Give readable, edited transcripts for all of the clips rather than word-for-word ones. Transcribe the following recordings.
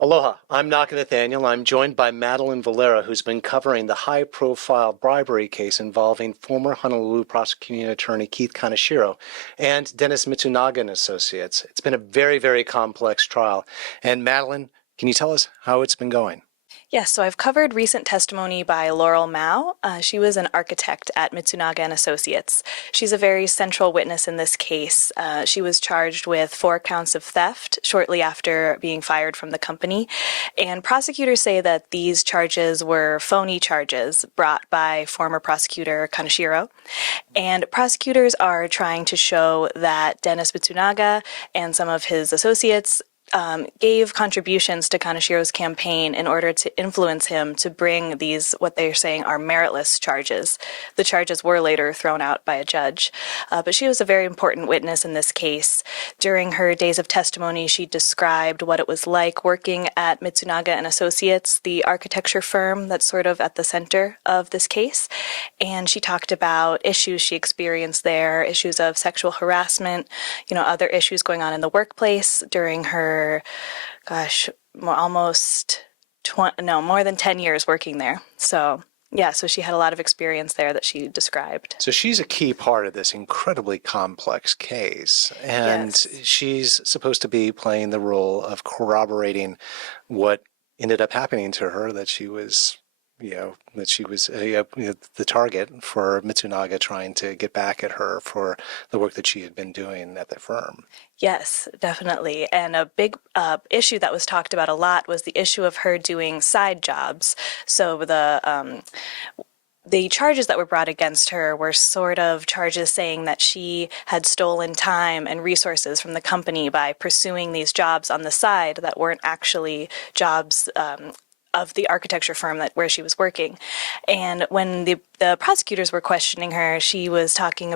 Aloha, I'm Naka Nathaniel. I'm joined by Madeleine Valera, who's been covering the high-profile bribery case involving former Honolulu prosecuting attorney Keith Kaneshiro and Dennis Mitsunaga Associates. It's been a very, very complex trial. And Madeleine, can you tell us how it's been going? Yes, so I've covered recent testimony by Laurel Mau. She was an architect at Mitsunaga Associates. She's a very central witness in this case. She was charged with 4 counts of theft shortly after being fired from the company. And prosecutors say that these charges were phony charges brought by former prosecutor Kaneshiro. And prosecutors are trying to show that Dennis Mitsunaga and some of his associates gave contributions to Kaneshiro's campaign in order to influence him to bring these, what they're saying are meritless charges. The charges were later thrown out by a judge, but she was a very important witness in this case. During her days of testimony, she described what it was like working at Mitsunaga and Associates, the architecture firm that's sort of at the center of this case. And she talked about issues she experienced there, issues of sexual harassment, other issues going on in the workplace during her more than 10 years working there. So she had a lot of experience there that she described. So she's a key part of this incredibly complex case, and Yes. she's supposed to be playing the role of corroborating what ended up happening to her, that she was the target for Mitsunaga trying to get back at her for the work that she had been doing at the firm. Yes, definitely. And a big issue that was talked about a lot was the issue of her doing side jobs. So the charges that were brought against her were sort of charges saying that she had stolen time and resources from the company by pursuing these jobs on the side that weren't actually jobs of the architecture firm where she was working. And when the prosecutors were questioning her, she was talking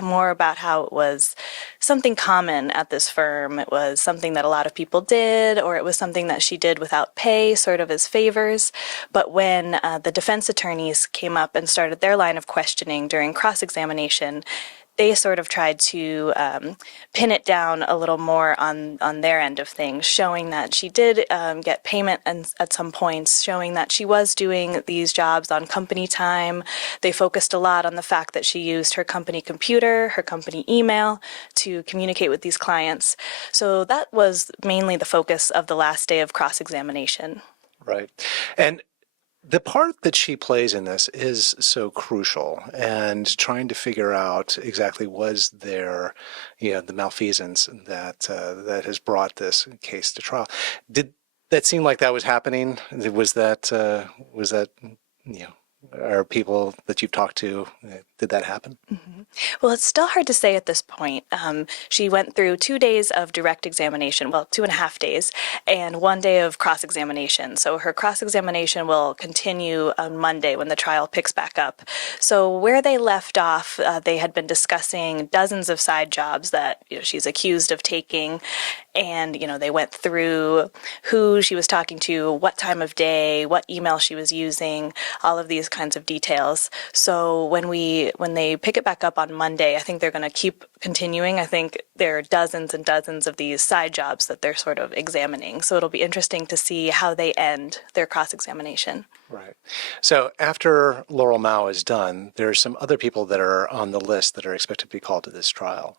more about how it was something common at this firm. It was something that a lot of people did, or it was something that she did without pay, sort of as favors. But when the defense attorneys came up and started their line of questioning during cross-examination, they sort of tried to pin it down a little more on their end of things, showing that she did get payment at some points, showing that she was doing these jobs on company time. They focused a lot on the fact that she used her company computer, her company email to communicate with these clients. So that was mainly the focus of the last day of cross-examination. Right. And the part that she plays in this is so crucial, and trying to figure out exactly was there, the malfeasance that has brought this case to trial. Did that seem like that was happening? Was that are people that you've talked to, did that happen? Mm-hmm. Well, it's still hard to say at this point. She went through 2 days of direct examination, well, 2.5 days, and 1 day of cross-examination. So her cross-examination will continue on Monday when the trial picks back up. So where they left off, they had been discussing dozens of side jobs that she's accused of taking. And, they went through who she was talking to, what time of day, what email she was using, all of these kinds of details. So when they pick it back up on Monday, I think they're going to keep continuing. I think there are dozens and dozens of these side jobs that they're sort of examining. So it'll be interesting to see how they end their cross-examination. Right. So after Laurel Mau is done, there are some other people that are on the list that are expected to be called to this trial.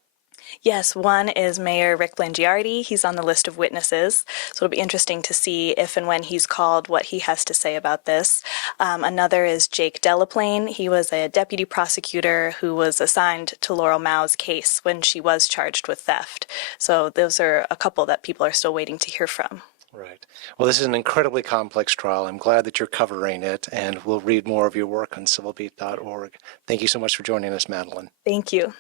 Yes, one is Mayor Rick Blangiardi. He's on the list of witnesses, so it'll be interesting to see if and when he's called what he has to say about this. Another is Jake Delaplane. He was a deputy prosecutor who was assigned to Laurel Mau's case when she was charged with theft. So those are a couple that people are still waiting to hear from. Right. Well, this is an incredibly complex trial. I'm glad that you're covering it, and we'll read more of your work on civilbeat.org. Thank you so much for joining us, Madeleine. Thank you.